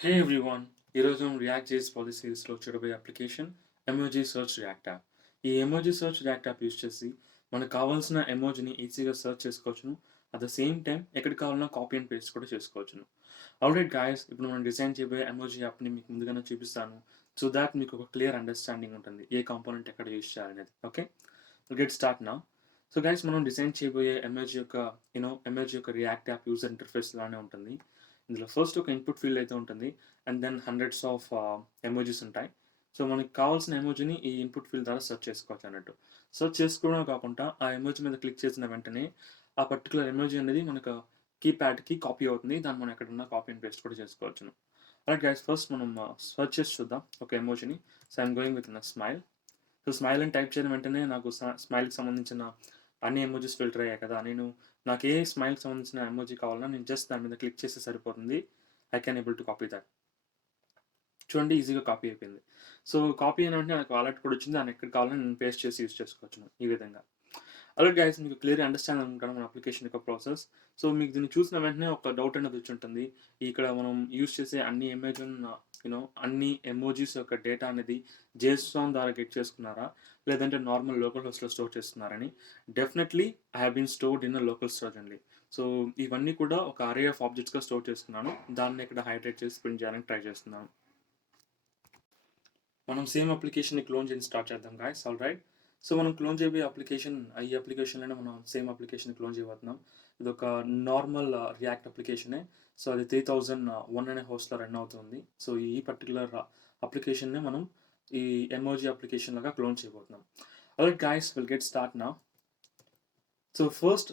హే ఎవ్రీవన్, ఈరోజు మనం రియాక్ట్ చేసి పాలిసీ సిరీస్లో చూడబోయే application emoji search react app. ఈ emoji search react app use చేసి మనకు కావాల్సిన ఎమోజీని ఈజీగా సర్చ్ చేసుకోవచ్చును. అట్ ద సేమ్ టైం ఎక్కడికి కావాలన్నా కాపీ అండ్ పేస్ట్ కూడా చేసుకోవచ్చును. ఆల్రైట్ గాయస్, ఇప్పుడు మనం డిజైన్ చేయబోయే ఎమోజీ యాప్ని మీకు ముందుగానే చూపిస్తాను. సో దాట్ మీకు ఒక క్లియర్ అండర్స్టాండింగ్ ఉంటుంది ఏ కాంపోనెంట్ ఎక్కడ యూస్ చేయాలనేది. ఓకే, గెట్ స్టార్ట్ నా. సో గైస్, మనం డిజైన్ చేయబోయే ఎమోజీ యొక్క ఎమోజీ యొక్క రియాక్ట్ యాప్ యూజర్ ఇంటర్ఫేస్ లానే ఉంటుంది. ఇందులో ఫస్ట్ ఒక ఇన్పుట్ ఫీల్డ్ అయితే ఉంటుంది, and then hundreds of emojis ఉంటాయి. సో మనకి కావాల్సిన ఎమోజీని ఈ ఇన్పుట్ ఫీల్డ్ ద్వారా సెర్చ్ చేసుకోవచ్చు అన్నట్టు. సెర్చ్ చేసుకోవడమే కాకుండా ఆ ఎమోజీ మీద క్లిక్ చేసిన వెంటనే ఆ పర్టికులర్ ఎమోజీ అనేది మనకు కీప్యాడ్కి కాపీ అవుతుంది. దాన్ని మనం ఎక్కడున్నా కాపీ అండ్ పేస్ట్ కూడా చేసుకోవచ్చును. రైట్ గైస్, ఫస్ట్ మనం సెర్చ్ చేసి చూద్దాం ఒక ఎమోజీని. So I'm going with smile. So smile అని టైప్ చేయడం వెంటనే నాకు స్మైల్కి సంబంధించిన అన్ని ఎమోజీస్ ఫిల్టర్ అయ్యాయి కదా. నాకు ఏ స్మైల్కి సంబంధించిన ఎమోజీ కావాలన్నా నేను జస్ట్ దాని మీద క్లిక్ చేస్తే సరిపోతుంది. I can able to copy that. చూడండి, ఈజీగా కాపీ అయిపోయింది. సో కాపీ అయిన వెంటనే నాకు వాలెట్ కూడా వచ్చింది. దాన్ని ఎక్కడ కావాలని నేను పేస్ట్ చేసి యూస్ చేసుకోవచ్చు ఈ విధంగా. అలాగే గైస్, మీకు క్లియర్ అండర్స్టాండ్ అనుకుంటాను మన అప్లికేషన్ యొక్క ప్రాసెస్. సో మీకు దీన్ని చూసిన వెంటనే ఒక డౌట్ అనేది వచ్చి ఉంటుంది. ఇక్కడ మనం యూస్ చేసే అన్ని అన్ని ఎమోజీస్ యొక్క డేటా అనేది JSON ద్వారా గెట్ చేసుకున్నారా, లేదంటే నార్మల్ లోకల్ హోస్ట్లో స్టోర్ చేస్తున్నారని. Definitely I have been stored in local storage అండి. సో ఇవన్నీ కూడా ఒక అరే ఆఫ్ ఆబ్జెక్ట్స్గా స్టోర్ చేసుకున్నాను. దాన్ని ఇక్కడ హైడ్రేట్ చేసి ప్రింట్ చేయాలని ట్రై చేస్తున్నాను. మనం సేమ్ అప్లికేషన్ని క్లోన్ చేయడం స్టార్ట్ చేద్దాం గాయస్. ఆల్ రైట్, సో మనం క్లోన్ చేయబోయే అప్లికేషన్ ఈ అప్లికేషన్లోనే మనం సేమ్ అప్లికేషన్ క్లోన్ చేయబోతున్నాం. ఇది ఒక నార్మల్ రియాక్ట్ అప్లికేషనే. సో అది 3001 అనే హోస్ట్లో రన్ అవుతుంది. సో ఈ పర్టికులర్ అప్లికేషన్నే మనం ఈ ఎమోజీ అప్లికేషన్ లాగా క్లోన్ చేయబోతున్నాం. Alright guys, will get start నా. సో ఫస్ట్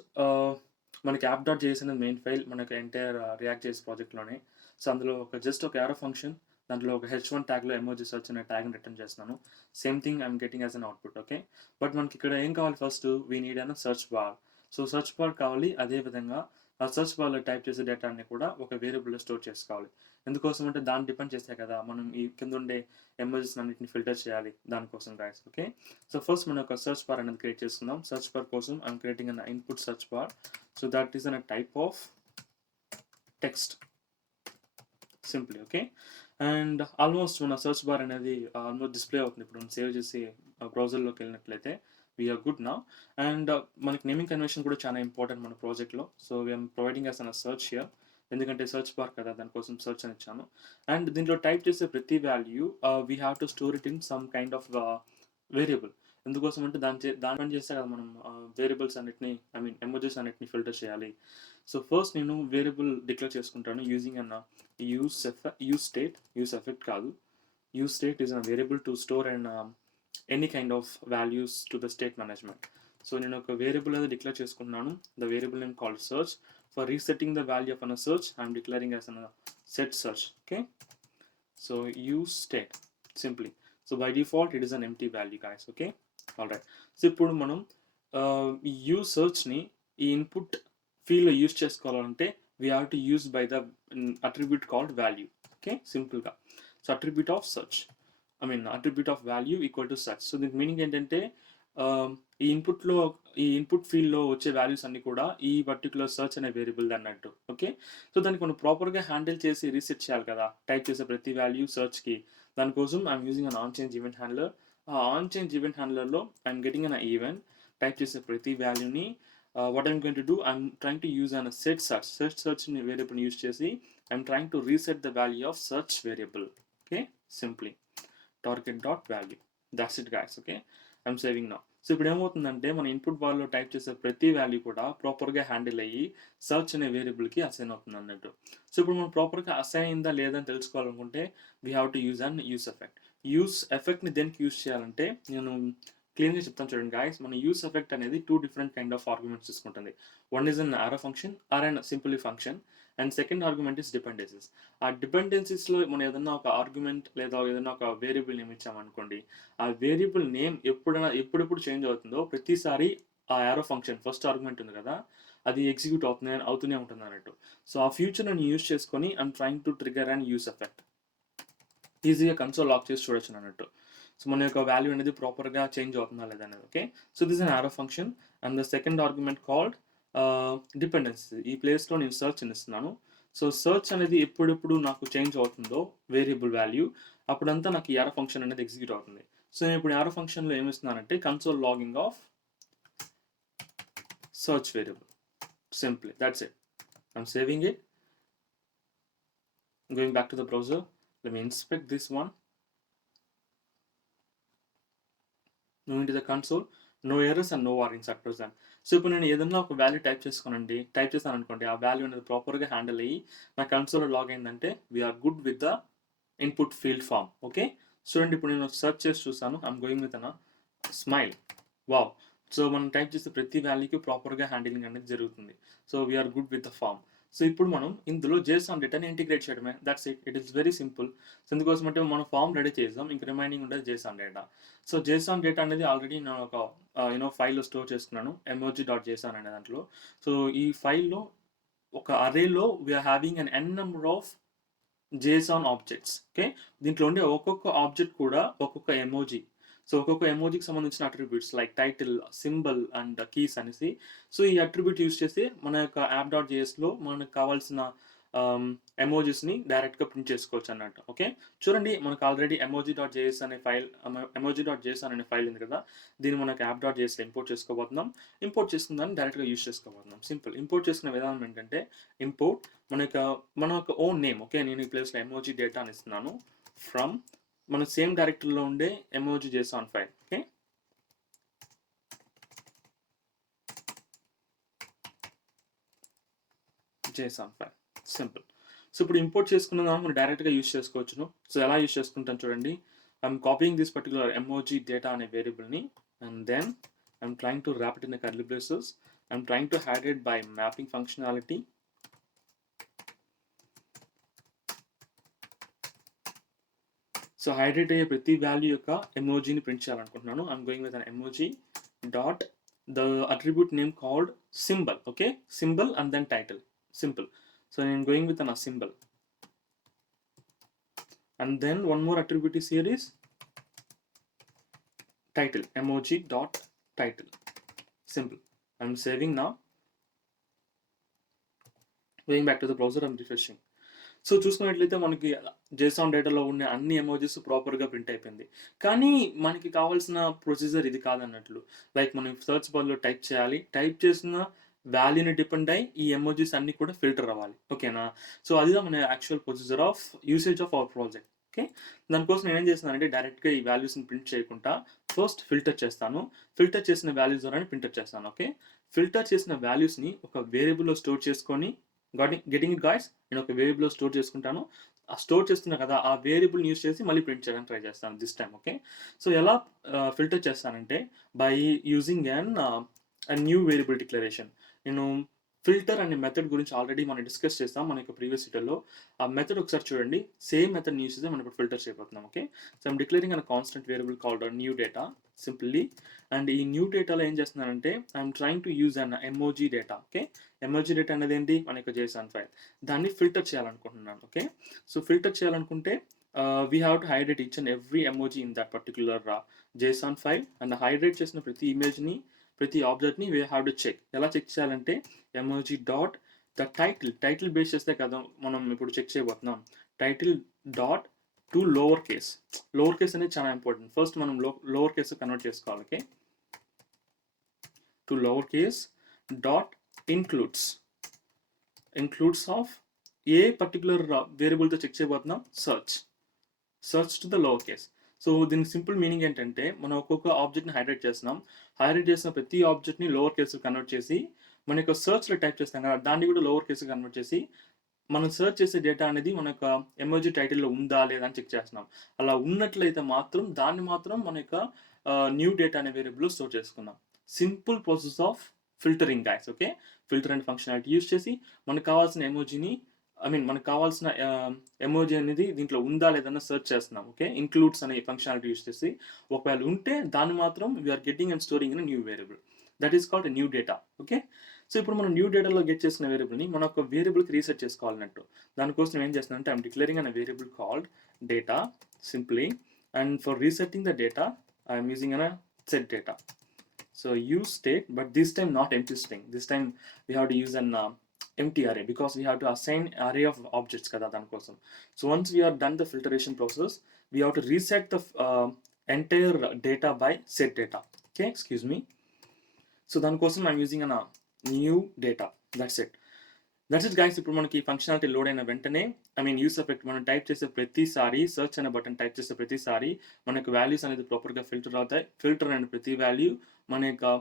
మనకి యాప్ డాట్ జేఎస్ అనేది మెయిన్ ఫైల్ మనకి ఎంటైర్ రియాక్ట్ జేఎస్ ప్రాజెక్ట్లోనే. సో అందులో జస్ట్ ఒక యారో ఫంక్షన్, దాంట్లో ఒక H1 ట్యాగ్లో ఎమోజీ సర్చ్ అనే ట్యాగ్ని రిటర్న్ చేస్తున్నాను. Same thing I'm getting as an output. Okay, but మనకి ఇక్కడ ఏం కావాలి, first we need an search bar. So search bar కావాలి. అదేవిధంగా ఆ సర్చ్ బార్లో టైప్ చేసే డేటాని కూడా ఒక వేరియబుల్లో స్టోర్ చేసుకోవాలి. ఎందుకోసం అంటే దాన్ని డిపెండ్ చేస్తే కదా మనం ఈ కింద ఉండే ఎమోజీస్ అన్నింటిని ఫిల్టర్ చేయాలి. దానికోసం గాయస్. ఓకే, సో ఫస్ట్ మనం ఒక సర్చ్ బార్ అనేది క్రియేట్ చేసుకుందాం. సర్చ్ బార్ కోసం I'm creating an input search bar. So that is an type of text simply. Okay, and almost మన సర్చ్ బార్ అనేది ఆల్మోస్ట్ డిస్ప్లే అవుతుంది. ఇప్పుడు మనం సేవ్ చేసి బ్రౌజర్లోకి వెళ్ళినట్లయితే వీఆర్ గుడ్ నా. అండ్ మనకి నేమింగ్ కన్వెన్షన్ కూడా చాలా ఇంపార్టెంట్ మన ప్రాజెక్ట్లో. So we're providing as an search here, ఎందుకంటే సర్చ్ బార్ కదా, దానికోసం సర్చ్ అని ఇచ్చాను. అండ్ దీంట్లో టైప్ చేసే ప్రతి value we have to store it in some kind of variable. ఎందుకోసం అంటే దాని పని చేస్తే కదా మనం వేరియబుల్స్ అన్నిటిని ఎమోజీస్ అన్నిటిని ఫిల్టర్ చేయాలి. సో ఫస్ట్ నేను వేరియబుల్ డిక్లేర్ చేసుకుంటాను యూజింగ్ అన్న యూస్ ఎఫెక్ట్ కాదు. Use state is a variable to store and any kind of values to the state management. So నేను ఒక వేరియబుల్ అనేది డిక్లేర్ చేసుకుంటున్నాను. The variable name called search. For resetting the value of a search, I am declaring as a set search. Okay, so use state simply. So by default it is an empty value guys. Okay, all right. So ఇప్పుడు మనం ఈ యూజ్ సర్చ్ని ఈ input ఫీల్డ్లో use చేసుకోవాలంటే we have to use by the attribute called value. Okay, సింపుల్గా. So attribute of search attribute of value equal to search. So దీనికి meaning ఏంటంటే ఈ ఇన్పుట్ ఫీల్డ్లో వచ్చే వాల్యూస్ అన్ని కూడా ఈ పర్టికులర్ సర్చ్ అనే వేరియబుల్ అన్నట్టు. ఓకే, సో దానికి మనం ప్రాపర్గా హ్యాండిల్ చేసి రీసెట్ చేయాలి కదా టైప్ చేసే ప్రతి వాల్యూ సర్చ్కి. దానికోసం I'm using an on change event handler. ఆ ఆన్ చేంజ్ ఈవెంట్ హ్యాండ్లర్లో I'm getting an event type చేసే ప్రతి వాల్యూని what I'm going to do, I'm trying to use an set search variable use చేసి I'm trying to reset the value of search variable. Okay, simply target dot value. That's it guys. Okay, I'm saving now. So ఇప్పుడు ఏమవుతుందంటే మన ఇన్పుట్ బార్లో టైప్ చేసే ప్రతి వాల్యూ కూడా ప్రాపర్గా handle అయ్యి సర్చ్ అనే వేరియబుల్కి అసైన్ అవుతుంది అన్నట్టు. సో ఇప్పుడు మనం ప్రాపర్గా అసైన్ అయిందా లేదని తెలుసుకోవాలనుకుంటే we have to use an use effect. Use ఎఫెక్ట్ని దేనికి యూజ్ చేయాలంటే నేను క్లియర్గా చెప్తాను చూడండి గాయస్. మన యూస్ ఎఫెక్ట్ అనేది 2 డిఫరెంట్ కైండ్ ఆఫ్ ఆర్గ్యుమెంట్స్ తీసుకుంటుంది. వన్ ఈజ్ అన్ ఆరో function are and simple function, and second argument is dependencies. ఆ డిపెండెన్సీస్లో మనం ఏదన్నా ఒక ఆర్గ్యుమెంట్ లేదా ఏదైనా ఒక వేరియబుల్ నేమ్ ఇచ్చామనుకోండి, ఆ వేరియబుల్ నేమ్ ఎప్పుడెప్పుడు చేంజ్ అవుతుందో ప్రతిసారి ఆ యారో ఫంక్షన్ ఫస్ట్ ఆర్గ్యుమెంట్ ఉంది కదా అది ఎగ్జిక్యూట్ అవుతూనే ఉంటుంది అన్నట్టు. సో ఆ ఫ్యూచర్ నేను యూస్ చేసుకొని I'm trying to trigger and use effect. ఈజీగా కన్సోల్ లాక్ చేసి చూడొచ్చు అన్నట్టు. సో మన యొక్క వాల్యూ అనేది ప్రాపర్గా చేంజ్ అవుతుందా లేదా అనేది. Okay, so this an arrow function and the second argument called dependency. ఈ ప్లేస్లో నేను సర్చ్ ఇస్తున్నాను. సో సెర్చ్ అనేది ఎప్పుడెప్పుడు నాకు చేంజ్ అవుతుందో వేరియబుల్ వాల్యూ, అప్పుడంతా నాకు ఈ యారో ఫంక్షన్ అనేది ఎగ్జిక్యూట్ అవుతుంది. సో నేను ఇప్పుడు యారో ఫంక్షన్లో ఏమిస్తున్నానంటే console logging of search variable. Simply, that's it. I'm saving it. I'm going back to the browser. Let me inspect this one. Moving to the console. No errors and no warnings at present. So ఇప్పుడు నేను ఏదన్నా ఒక value type చేస్తాను అనుకోండి, ఆ వాల్యూ అనేది ప్రాపర్గా handle అయ్యి నా కన్సోల్లో లాగ్ అయిందంటే we're good with the input field form. Okay, చూడండి ఇప్పుడు నేను సెర్చ్ చేసి చూసాను. I'm going with an smile. Wow. So మనం టైప్ చేసే ప్రతి వాల్యూకి ప్రాపర్గా హ్యాండిలింగ్ అనేది జరుగుతుంది. So we're good with the form. So ఇప్పుడు మనం ఇందులో JSON డేటాని ఇంటిగ్రేట్ చేయడమే. That's it. It is very simple. So ఎందుకోసం అంటే మనం ఫామ్ రెడీ చేద్దాం, ఇంక రిమైనింగ్ ఉండేది JSON data. So JSON data అనేది ఆల్రెడీ నేను ఒక ఫైల్లో స్టోర్ చేసుకున్నాను, emoji.json అనే దాంట్లో. సో ఈ ఫైల్లో ఒక అరేలో we're having an n number of JSON objects. Okay, దీంట్లో ఉండే ఒక్కొక్క ఆబ్జెక్ట్ కూడా ఒక్కొక్క ఎమోజీ. సో ఒక్కొక్క ఎమోజీకి సంబంధించిన attributes like title, symbol and keys అనేసి. సో ఈ అట్రిబ్యూట్ యూస్ చేసి మన యొక్క app.jsలో మనకు కావాల్సిన ఎమోజీస్ని డైరెక్ట్గా ప్రింట్ చేసుకోవచ్చు అన్నట్టు. ఓకే, చూడండి మనకు ఆల్రెడీ emoji.json అనే ఫైల్ ఉంది కదా, దీన్ని మనకు app.jsలో ఇంపోర్ట్ చేసుకోబోతున్నాం. ఇంపోర్ట్ చేసుకున్న దాన్ని డైరెక్ట్గా యూస్ చేసుకోబోతున్నాం. సింపుల్. ఇంపోర్ట్ చేసుకునే విధానం ఏంటంటే ఇంపోర్ట్ మన యొక్క ఓన్ నేమ్. ఓకే, నేను ఈ ప్లేస్లో ఎమోజీ డేటా అని ఇస్తున్నాను ఫ్రమ్ మన సేమ్ డైరెక్టరీలో ఉండే emoji.json file. Okay, JSON file. Simple. So ఇప్పుడు ఇంపోర్ట్ చేసుకున్న దాన్ని మనం డైరెక్ట్గా యూస్ చేసుకోవచ్చును. సో ఎలా యూస్ చేసుకుంటాను చూడండి. I'm copying this particular emoji data అనే వేరియబుల్ని, and then I'm trying to wrap it in curly braces. I'm trying to hide it by mapping functionality. So hydrate అయ్యే ప్రతి వాల్యూ యొక్క ఎమోజీని ప్రింట్ చేయాలనుకుంటున్నాను. I'm going with an emoji dot the attribute name called symbol. Okay, symbol and then title. Simple. So నేను going with an symbol and then one more attribute is here is title, emoji dot title. Simple. I'm saving now. Going back to the browser, I'm refreshing. So చూసుకున్నట్లయితే మనకి JSON డేటాలో ఉన్న అన్ని ఎమోజీస్ ప్రాపర్గా ప్రింట్ అయిపోయింది. కానీ మనకి కావాల్సిన ప్రొసీజర్ ఇది కాదన్నట్లు. లైక్ మనం సెర్చ్ బార్లో టైప్ చేయాలి, టైప్ చేసిన వాల్యూని డిపెండ్ అయ్యి ఈ ఎమోజీస్ అన్ని కూడా ఫిల్టర్ అవ్వాలి. ఓకేనా? సో అది మన actual procedure of usage of our project. Okay, దానికోసం నేను ఏం చేస్తున్నానంటే డైరెక్ట్గా ఈ వాల్యూస్ని ప్రింట్ చేయకుండా ఫస్ట్ ఫిల్టర్ చేస్తాను. ఫిల్టర్ చేసిన వాల్యూస్ ద్వారా ప్రింటర్ చేస్తాను. ఓకే, ఫిల్టర్ చేసిన వాల్యూస్ని ఒక వేరియబుల్లో స్టోర్ చేసుకొని గెటింగ్ ఇట్ గాయ్స్, నేను ఒక వేరియబుల్లో స్టోర్ చేసుకుంటాను. ఆ స్టోర్ చేస్తున్నా కదా, ఆ వేరియబుల్ని యూస్ చేసి మళ్ళీ ప్రింట్ చేయడానికి ట్రై చేస్తాను దిస్ టైం. ఓకే, సో ఎలా ఫిల్టర్ చేస్తానంటే by using an new variable declaration. నేను ఫిల్టర్ అనే మెథడ్ గురించి ఆల్రెడీ మనం డిస్కస్ చేస్తాం మన యొక్క ప్రీవియస్ వీడియోలో. ఆ మెథడ్ ఒకసారి చూడండి. సేమ్ మెథడ్ యూస్ చేసి మనం ఇప్పుడు ఫిల్టర్ చేయబోతున్నాం. Okay, so I'm declaring an constant variable called new data simply. And ఈ న్యూ డేటాలో ఏం చేస్తున్నానంటే I'm trying to use an emoji data. Okay, emoji data అనేది ఏంటి, మన యొక్క JSON ఫైల్. దాన్ని ఫిల్టర్ చేయాలనుకుంటున్నాను. ఓకే, సో ఫిల్టర్ చేయాలనుకుంటే we have to hydrate each and every emoji in that particular JSON file. And hydrate చేసిన ప్రతి ఇమేజ్ని, ప్రతి ఆబ్జెక్ట్ని వీ హ్యావ్ టు చెక్. ఎలా చెక్ చేయాలంటే emoji dot the title base చేస్తే కదా మనం ఇప్పుడు చెక్ చేయబోతున్నాం. Title dot to lower case. Lower case అనేది చాలా ఇంపార్టెంట్. ఫస్ట్ మనం లోవర్ కేస్ కన్వర్ట్ చేసుకోవాలి. Okay, to lower case dot includes of a particular వేరియబుల్తో చెక్ చేయబోతున్నాం, search to the lower case. So దీనికి సింపుల్ మీనింగ్ ఏంటంటే మనం ఒక్కొక్క ఆబ్జెక్ట్ని హైడ్రేట్ చేస్తున్నాం. హైడ్రేట్ చేసిన ప్రతి ఆబ్జెక్ట్ని లోవర్ కేసు కన్వర్ట్ చేసి మన యొక్క సర్చ్లో టైప్ చేస్తాం కదా, దాన్ని కూడా లోవర్ కేసు కన్వర్ట్ చేసి మనం సర్చ్ చేసే డేటా అనేది మన యొక్క emoji టైటిల్లో ఉందా లేదా అని చెక్ చేస్తున్నాం. అలా ఉన్నట్లయితే మాత్రం దాన్ని మాత్రం మన యొక్క న్యూ డేటా అనే వేరియబుల్లో స్టోర్ చేసుకుందాం. Simple process of filtering guys. Okay, filter and functionality use చేసి మనకు కావాల్సిన మనకు కావాల్సిన ఎమోజీ అనేది దీంట్లో ఉందా లేదన్నా సెర్చ్ చేస్తున్నాం. ఓకే, ఇంక్లూడ్స్ అనే ఫంక్షనాలిటీ యూస్ చేసి ఒకవేళ ఉంటే దాన్ని మాత్రం we're getting and storing in new variable. That is called new data. Okay, so ఇప్పుడు మనం న్యూ డేటాలో గెట్ చేసిన వేరియబుల్ని మన ఒక వేరియబుల్కి రీసెట్ చేసుకోవాలన్నట్టు. దానికోసం ఏం చేస్తున్నానంటే I'm declaring an variable called data simply. And for resetting the data I'm using an set data. So use state, but this time not empty string. This time we have to use an empty array, because we have to assign array of objects kada దాని కోసం. So once we are done the filtration process, we have to reset the entire data by set data. Okay, excuse me. So దానికోసం I'm using a new data. That's it guys. ఇప్పుడు మనకి functionality load అయిన వెంటనే use effect మనం type చేసే ప్రతిసారి, సర్చ్ అనే button type చేసే ప్రతిసారి మనకు వాల్యూస్ అనేది ప్రాపర్గా ఫిల్టర్ అవుతాయి. ఫిల్టర్ అయిన ప్రతి వాల్యూ మన యొక్క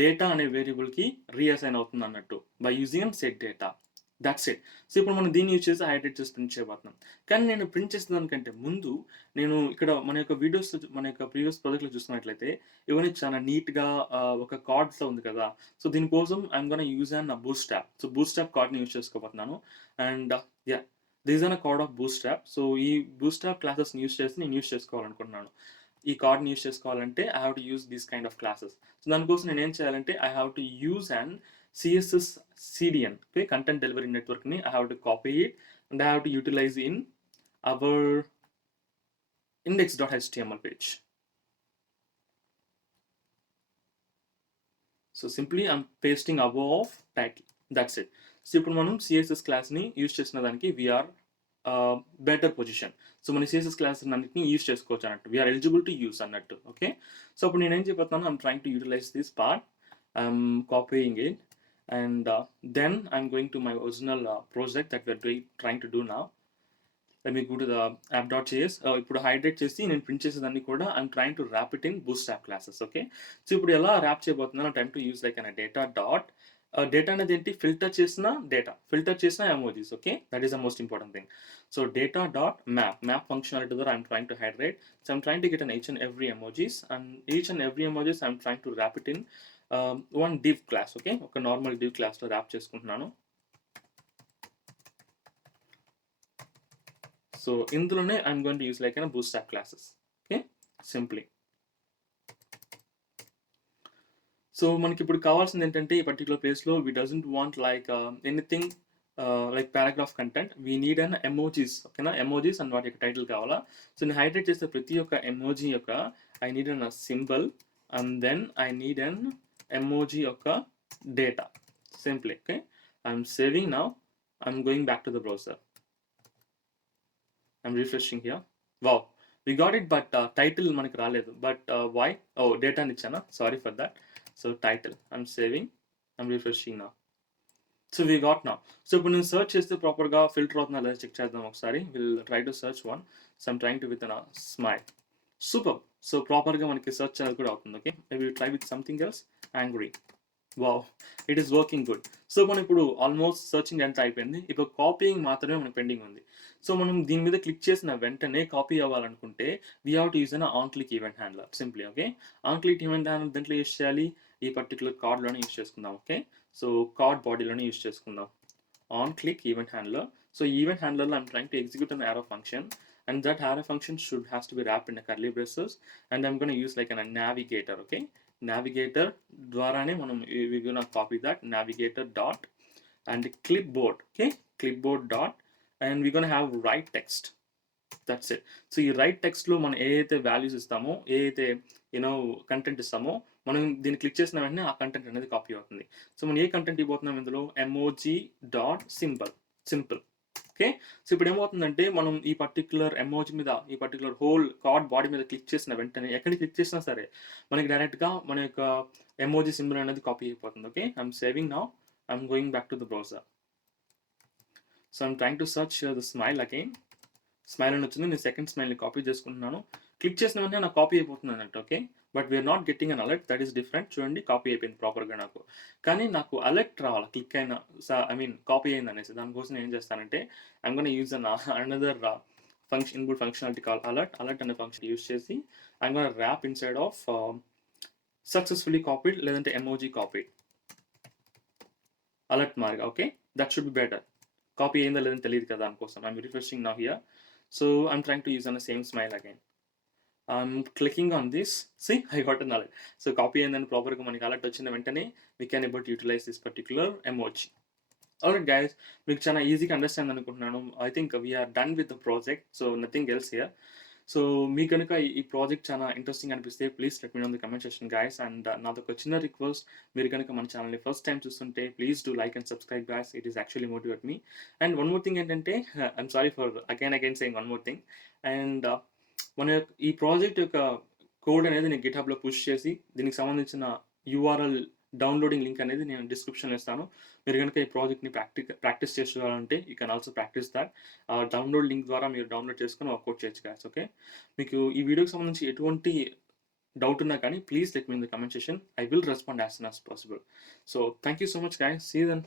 డేటా అనే వేరియబుల్కి రీఅసైన్ అవుతుంది అన్నట్టు by using set data. That's it. So ఇప్పుడు మనం దీన్ని యూజ్ చేసి హైడ్రేట్ చేసి ప్రింట్ చేయబోతున్నాం. కానీ నేను ప్రింట్ చేసిన దానికంటే ముందు నేను ఇక్కడ మన యొక్క వీడియోస్, మన యొక్క ప్రీవియస్ ప్రాజెక్ట్లో చూస్తున్నట్లయితే ఇవన్నీ చాలా నీట్గా ఒక కార్డ్స్లో ఉంది కదా. సో దీనికోసం I'm gonna use an boost app. So boost app కార్డ్ని యూజ్ చేసుకోబోతున్నాను. And this an a card of boost app. So ఈ బూస్ట్ యాప్ క్లాసెస్ని యూజ్ చేసి నేను యూజ్ చేసుకోవాలనుకుంటున్నాను. ఈ కార్డ్ని యూజ్ చేసుకోవాలంటే I have to use these kind of classes. So దానికోసం నేను ఏం చేయాలంటే I have to use and CSS CDN, okay, content delivery network ni I have to copy it and I have to utilize in our index.html page. So simply I'm pasting above title. That's it. So ఇప్పుడు మనం CSS class ని యూజ్ చేసిన దానికి we are better position. So మన CSS class అన్నిటిని use చేసుకోవచ్చు అన్నట్టు, we're eligible to use అన్నట్టు. ఓకే, సో అప్పుడు నేనేం చెప్పబోతున్నాను, I'm trying to utilize this part, I'm copying it, and then I'm going to my original project that we're trying to do now. Let me go to the app.js. ఇప్పుడు హైడ్రేట్ చేసి నేను print చేసేదాన్ని కూడా I'm trying to wrap it in boost app classes. Okay, so ఇప్పుడు ఎలా wrap చేయబోతున్నాను, time to use like an data dot, data అనేది ఏంటి, ఫిల్టర్ చేసిన emojis. Okay, that is the most important thing. So data dot map functionality ద్వారా I'm trying to hydrate. So I'm trying to get an each and every emojis, and each and every emojis I'm trying to wrap it in one div class. Okay, ఒక normal div class లో ర్యాప్ చేసుకుంటున్నాను. సో ఇందులోనే I'm going to use like Boost app classes. Okay, simply. So మనకి ఇప్పుడు కావాల్సింది ఏంటంటే ఈ పర్టికులర్ ప్లేస్లో we doesn't want like anything like paragraph content, we need an emojis. ఓకేనా, ఎమోజీస్ అండ్ వాటి యొక్క టైటిల్ కావాలా. సో నేను హైడ్రేట్ చేసే ప్రతి ఒక్క ఎమోజీ యొక్క I need an symbol and then I need an emoji యొక్క data. Simply. Okay, I'm saving now, I'm going back to the browser, I'm refreshing here. Wow, we got it, but title మనకి రాలేదు. But why? Oh, data ఇచ్చానా, sorry for that. So title, I'm saving, I'm refreshing now. So we got now. So ఇప్పుడు నేను సెర్చ్ చేస్తే ప్రాపర్గా ఫిల్టర్ అవుతుందా లేదా చెక్ చేద్దాం ఒకసారి. Will try to search one. So I'm trying to with an smile. Super. So ప్రాపర్గా మనకి సెర్చ్ అనేది కూడా అవుతుంది. Okay, will try with something else. Angry. Wow, it is working good. So మనం ఇప్పుడు ఆల్మోస్ట్ సర్చింగ్ ఎంత అయిపోయింది, ఇప్పుడు కాపీయింగ్ మాత్రమే మనకు పెండింగ్ ఉంది. సో మనం దీని మీద క్లిక్ చేసిన వెంటనే కాపీ అవ్వాలనుకుంటే we have to use an on click event handler. Simply. Okay, on click event handler దేంట్లో యూజ్ చేయాలి, ఈ పర్టికులర్ కార్డ్లోనే యూజ్ చేసుకుందాం. ఓకే, సో కార్డ్ బాడీలోనే యూజ్ చేసుకుందాం on click event handler. So event హ్యాండ్లర్లో I'm trying to execute an arrow function, and that arrow function has to be wrapped in a curly braces, and I'm going to use like a navigator. Okay, navigator ద్వారానే మనం we're going to copy that navigator dot and clipboard. Okay, clipboard dot, and we're going to have write text. That's it. So ఈ రైట్ టెక్స్ట్లో మనం ఏ అయితే వాల్యూస్ ఇస్తామో, ఏ అయితే కంటెంట్ ఇస్తామో, మనం దీన్ని క్లిక్ చేసిన వెంటనే ఆ కంటెంట్ అనేది కాపీ అవుతుంది. సో మనం ఏ కంటెంట్ ఇవ్వబోతున్నాం ఇందులో, emoji dot simple. Okay, so ఇప్పుడు ఏమవుతుందంటే మనం ఈ పర్టికులర్ ఎమోజీ మీద, ఈ పర్టికులర్ హోల్ కార్డ్ బాడీ మీద క్లిక్ చేసిన వెంటనే ఎక్కడ క్లిక్ చేసినా సరే మనకి డైరెక్ట్గా మన యొక్క ఎమోజీ సింబల్ అనేది కాపీ అయిపోతుంది. Okay, I'm saving now, I'm going back to the browser. So I'm trying to search the smile again. Smile అని వచ్చింది, నేను సెకండ్ స్మైల్ని కాపీ చేసుకుంటున్నాను. క్లిక్ చేసిన వెంటనే నాకు కాపీ అయిపోతుంది అన్నట్టు. Okay, but we're not getting an alert, that is different. చూడండి, కాపీ అయిపోయింది ప్రాపర్గా నాకు. కానీ నాకు అలర్ట్ రావాలి, క్లిక్ అయిన కాపీ అయింది అనేసి. దానికోసం నేను ఏం చేస్తానంటే I'm gonna use another function, inbuilt functionality call alert అనే ఫంక్షన్ యూజ్ చేసి I'm gonna wrap inside of successfully copied లేదంటే ఎమోజీ కాపీడ్ అలర్ట్ మార్గా. Okay, that should be better. Copy అయిందా లేదని తెలియదు కదా, దానికోసం I'm refreshing now here. So I'm trying to use on the same smile again. I'm clicking on this. See, I got an alert. So copy and then proper ga maniki alert vachina ventane we can able to utilize this particular emoji. Alright guys, meeku chana easy ga understand anukuntunnanu. I think we are done with the project, so nothing else here. So మీకు కనుక ఈ project చాలా interesting అనిపిస్తే please let me know in the comment section guys. And నాదొక చిన్న request, మీరు కనుక మన ఛానల్‌ని ఫస్ట్ టైమ్ చూస్తుంటే please do like and subscribe guys. It is actually motivate me. And one more thing ఏంటంటే I'm sorry for again saying one more thing. And మన ఈ ప్రాజెక్ట్ యొక్క కోడ్ అనేది నేను గిట్‌హబ్‌లో పుష్ చేసి దీనికి సంబంధించిన యూఆర్ఎల్ డౌన్లోడింగ్ లింక్ అనేది నేను డిస్క్రిప్షన్‌లో ఇస్తాను. మీరు గనుక ఈ ప్రాజెక్ట్‌ని ప్రాక్టీస్ చేసుకోవాలంటే you can also practice that. Download link ద్వారా మీరు డౌన్లోడ్ చేసుకొని వర్కౌట్ చేయొచ్చు గైస్. ఓకే. మీకు ఈ వీడియోకి సంబంధించి ఎటువంటి డౌట్ ఉన్నా కానీ please let me in the comment section. I will respond as soon as possible. So thank you so much guys. See you then.